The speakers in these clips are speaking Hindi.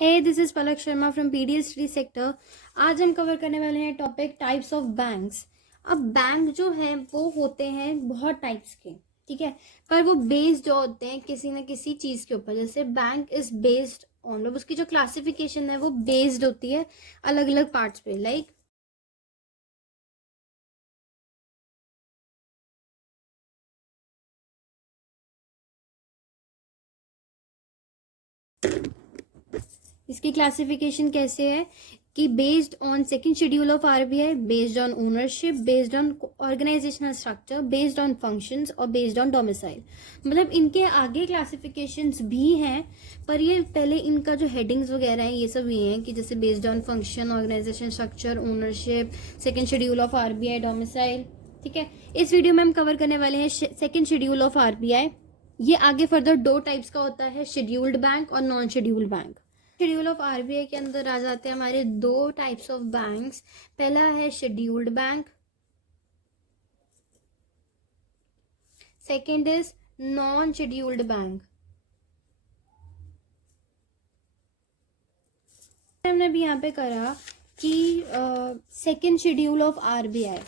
Hey this is Palak Sharma from PDS sector. आज हम कवर करने वाले हैं टॉपिक टाइप्स ऑफ बैंक्स। अब बैंक जो है वो होते हैं बहुत टाइप्स के, ठीक है, पर वो बेस्ड जो होते हैं किसी न किसी चीज़ के ऊपर। जैसे बैंक इज बेस्ड ऑन, उसकी जो क्लासिफिकेशन है वो बेस्ड होती है अलग अलग पार्ट्स पे। लाइक इसकी क्लासिफिकेशन कैसे है कि based on second schedule of RBI, based on ownership, based on organisational structure, based on functions और बेस्ड ऑन डोमिसाइल। मतलब इनके आगे क्लासिफिकेशंस भी हैं, पर ये पहले इनका जो हेडिंग्स वगैरह हैं ये सब ये हैं कि जैसे based on function, organisation structure, ownership, second schedule of RBI, domicile. ठीक है, इस वीडियो में हम कवर करने वाले हैं सेकंड शेड्यूल ऑफ आरबीआई। ये आगे फर्दर दो टाइप्स का होता है, शेड्यूल्ड बैंक और non scheduled bank. Schedule of RBI के अंदर आ जाते हैं हमारे दो टाइप्स ऑफ बैंक्स। पहला है scheduled bank, second is non scheduled bank. हमने भी यहाँ पे करा कि सेकंड शेड्यूल ऑफ आरबीआई,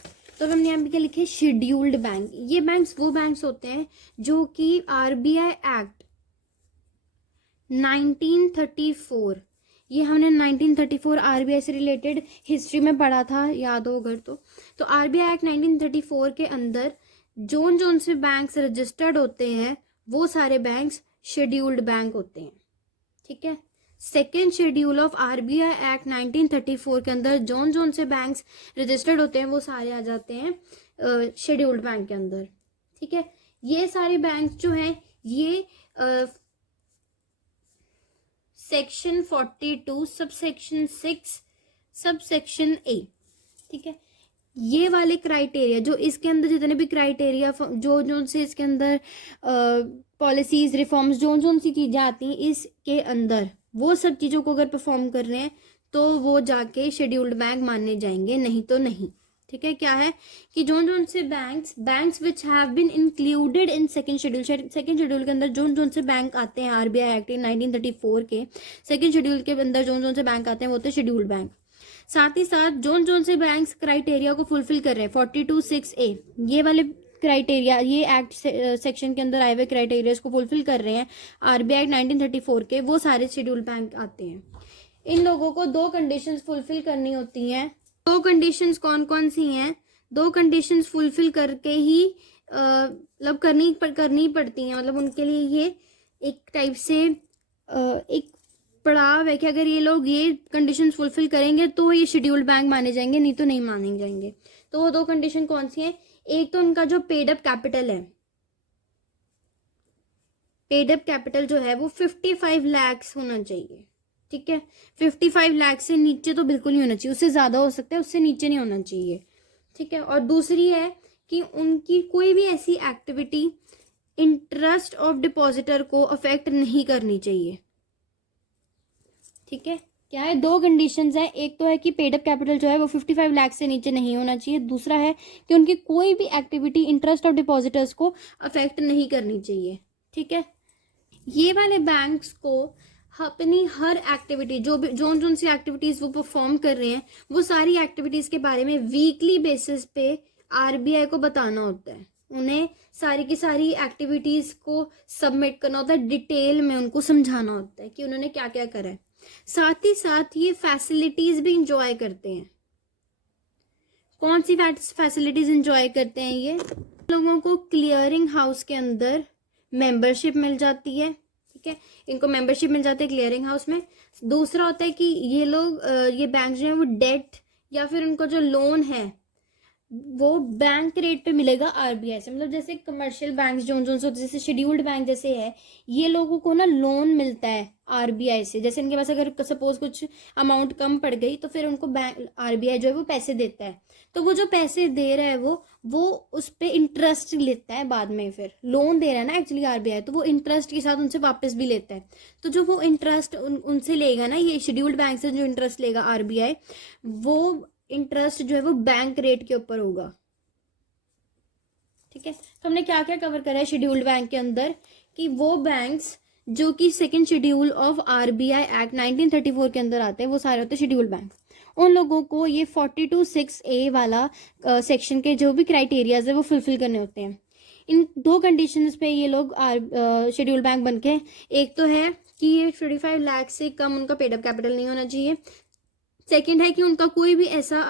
तो हमने यहाँ पे क्या लिखे, शेड्यूल्ड बैंक। ये बैंक्स वो बैंक्स होते हैं जो कि आरबीआई एक्ट 1934, ये हमने 1934 आरबीआई से रिलेटेड हिस्ट्री में पढ़ा था, याद हो अगर तो आरबीआई एक्ट 1934 के अंदर जोन जोन से बैंक्स रजिस्टर्ड होते हैं वो सारे बैंक्स शेड्यूल्ड बैंक होते हैं। ठीक है, second schedule of RBI act 1934 के अंदर जोन जोन से बैंक्स रजिस्टर्ड होते हैं वो सारे आ जाते हैं शेड्यूल्ड बैंक के अंदर। ठीक है, ये सारे बैंक्स जो हैं ये सेक्शन 42 सबसेक्शन 6 सबसेक्शन ए, ठीक है, ये वाले क्राइटेरिया जो इसके अंदर जितने भी क्राइटेरिया जो जो से इसके अंदर पॉलिसीज रिफॉर्म्स जो सी चीज़ें आती हैं इसके अंदर, वो सब चीज़ों को अगर परफॉर्म कर रहे हैं तो वो जाके शेड्यूल्ड बैंक माने जाएंगे, नहीं तो नहीं। ठीक है, क्या है कि जोन से banks which have been included in second schedule के अंदर जोन से बैंक आते हैं आरबीआई एक्ट 1934 के सेकंड शेड्यूल के अंदर जोन से बैंक आते हैं वो होते हैं शेड्यूल्ड बैंक। साथ ही साथ जोन से बैंक्स क्राइटेरिया को फुलफिल कर रहे हैं 42(6)A, ये वाले क्राइटेरिया, ये एक्ट सेक्शन के अंदर आए हुए क्राइटेरिया को फुलफिल कर रहे हैं आरबीआई एक्ट 1934 के, वो सारे शेड्यूल बैंक आते हैं। इन लोगों को दो कंडीशंस फुलफिल करनी होती हैं। दो कंडीशंस कौन कौन सी हैं? दो कंडीशंस फुलफिल करके ही मतलब करनी पड़ती हैं। मतलब उनके लिए ये एक टाइप से एक पड़ाव है कि अगर ये लोग ये कंडीशंस फुलफिल करेंगे तो ये शेड्यूल्ड बैंक माने जाएंगे, नहीं तो नहीं माने जाएंगे। तो वो दो कंडीशन कौन सी हैं? एक तो उनका जो पेड अप कैपिटल है, पेड अप कैपिटल जो है वो 55 लाख होना चाहिए। ठीक है, 55 लाख से नीचे तो बिल्कुल नहीं होना चाहिए, उससे ज्यादा हो सकता है, उससे नीचे नहीं होना चाहिए। ठीक है, और दूसरी है कि उनकी कोई भी ऐसी एक्टिविटी इंटरेस्ट ऑफ डिपॉजिटर को अफेक्ट नहीं करनी चाहिए। ठीक है, क्या है, दो कंडीशंस है, एक तो है कि पेड अप कैपिटल जो है वो 55 लाख से नीचे नहीं होना चाहिए, दूसरा है कि उनकी कोई भी एक्टिविटी इंटरेस्ट ऑफ डिपॉजिटर्स को अफेक्ट नहीं करनी चाहिए। ठीक है, ये वाले बैंक्स को अपनी हर एक्टिविटी जो भी जोन सी एक्टिविटीज वो परफॉर्म कर रहे हैं वो सारी एक्टिविटीज के बारे में वीकली बेसिस पे आरबीआई को बताना होता है। उन्हें सारी की सारी एक्टिविटीज को सबमिट करना होता है, डिटेल में उनको समझाना होता है कि उन्होंने क्या क्या करा है। साथ ही साथ ये फैसिलिटीज भी इंजॉय करते हैं। कौन सी फैसिलिटीज इंजॉय करते हैं? ये लोगों को क्लियरिंग हाउस के अंदर मेंबरशिप मिल जाती है। ठीक है, इनको मेंबरशिप मिल जाती है क्लियरिंग हाउस में। दूसरा होता है कि ये लोग ये बैंक जो है वो डेट या फिर उनको जो लोन है वो बैंक रेट पे मिलेगा आरबीआई से। मतलब जैसे कमर्शियल बैंक जो जैसे शेड्यूल्ड बैंक जैसे है, ये लोगों को ना लोन मिलता है आरबीआई से। जैसे इनके पास अगर सपोज कुछ अमाउंट कम पड़ गई तो फिर उनको बैंक आरबीआई जो है वो पैसे देता है। तो वो जो पैसे दे रहा है वो उस पर इंटरेस्ट लेता है बाद में। फिर लोन दे रहा है ना एक्चुअली आरबीआई, तो वो इंटरेस्ट के साथ उनसे वापस भी लेता है। तो जो वो इंटरेस्ट उनसे लेगा ना, ये शेड्यूल्ड बैंक से जो इंटरेस्ट लेगा आरबीआई, वो इंटरेस्ट जो है वो बैंक रेट के ऊपर होगा। ठीक है, तो हमने क्या क्या कवर करा है शेड्यूल्ड बैंक के अंदर कि वो बैंक्स जो कि second schedule of RBI act 1934 के अंदर आते हैं, वो सारे होते हैं शेड्यूल बैंक। उन लोगों को ये 42(6)(a) वाला सेक्शन के जो भी क्राइटेरियाज है वो फुलफिल करने होते हैं। इन दो कंडीशंस पे ये लोग शेड्यूल बैंक बन के, एक तो है कि ये 35 लाख से कम उनका पेड अप कैपिटल नहीं होना चाहिए। सेकंड है कि उनका कोई भी ऐसा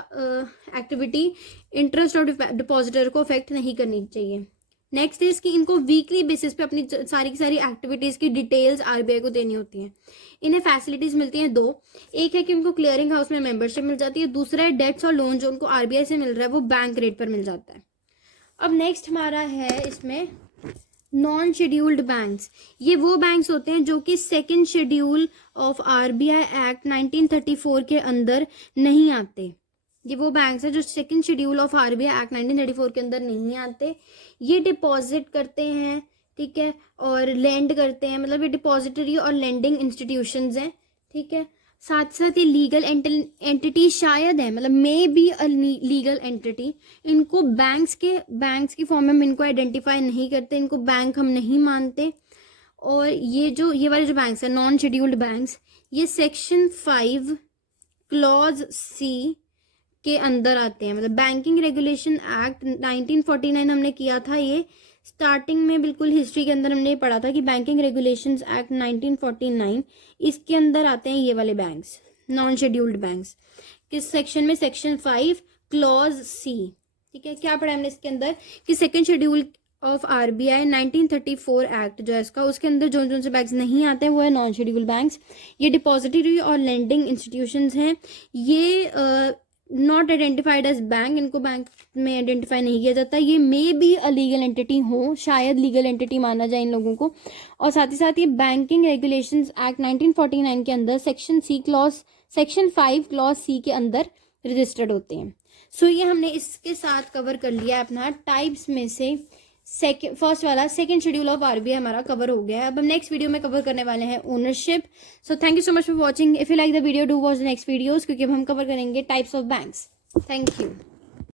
एक्टिविटी इंटरेस्ट और डिपॉजिटर को अफेक्ट नहीं करनी चाहिए। नेक्स्ट इज कि इनको वीकली बेसिस पे अपनी सारी की सारी एक्टिविटीज़ की डिटेल्स RBI को देनी होती हैं। इन्हें फैसिलिटीज़ मिलती हैं दो, एक है कि उनको क्लियरिंग हाउस में मेंबरशिप मिल जाती है, दूसरा है डेट्स और लोन जो उनको RBI से मिल रहा है वो बैंक रेट पर मिल जाता है। अब नेक्स्ट हमारा है इसमें नॉन शेड्यूल्ड बैंक्स। ये वो बैंक्स होते हैं जो कि second schedule of RBI act 1934 के अंदर नहीं आते। ये वो बैंक्स हैं जो second schedule of RBI act 1934 के अंदर नहीं आते। ये डिपॉजिट करते हैं, ठीक है, और लेंड करते हैं, मतलब ये डिपॉजिटरी और लेंडिंग इंस्टीट्यूशंस हैं, ठीक है। साथ साथ ये लीगल एंटिटी शायद है, मतलब may be a legal entity. इनको बैंक्स की फॉर्म में हम इनको आइडेंटिफाई नहीं करते, इनको बैंक हम नहीं मानते। और ये वाले जो बैंक्स हैं नॉन शेड्यूल्ड बैंक्स, ये सेक्शन 5 क्लॉज C के अंदर आते हैं। मतलब बैंकिंग रेगुलेशन एक्ट 1949 हमने किया था, ये स्टार्टिंग में बिल्कुल हिस्ट्री के अंदर हमने ये पढ़ा था कि बैंकिंग रेगुलेशंस एक्ट 1949, इसके अंदर आते हैं ये वाले बैंक्स नॉन शेड्यूल्ड बैंक्स। किस सेक्शन में? सेक्शन 5 क्लॉज C, ठीक है। क्या पढ़ा हमने इसके अंदर कि second schedule of RBI 1934 act जो है इसका, उसके अंदर जो से बैंक्स नहीं आते हैं वो है नॉन शेड्यूल्ड बैंक्स। ये डिपॉजिटरी और लेंडिंग इंस्टीट्यूशंस हैं। ये नॉट आइडेंटिफाइड एज बैंक, इनको बैंक में आइडेंटिफाई नहीं किया जाता। ये may be a legal entity हो, शायद लीगल एंटिटी माना जाए इन लोगों को। और साथ ही साथ ये बैंकिंग रेगुलेशंस एक्ट 1949 के अंदर सेक्शन 5 क्लॉज C के अंदर रजिस्टर्ड होते हैं। सो ये हमने इसके साथ कवर कर लिया अपना टाइप्स में से फर्स्ट वाला सेकेंड शेड्यूल ऑफ RBI हमारा कवर हो गया है। अब हम नेक्स्ट वीडियो में कवर करने वाले हैं ownership. So thank you so much for watching. If you like the video do watch the next videos, क्योंकि अब हम कवर करेंगे types of banks. Thank you.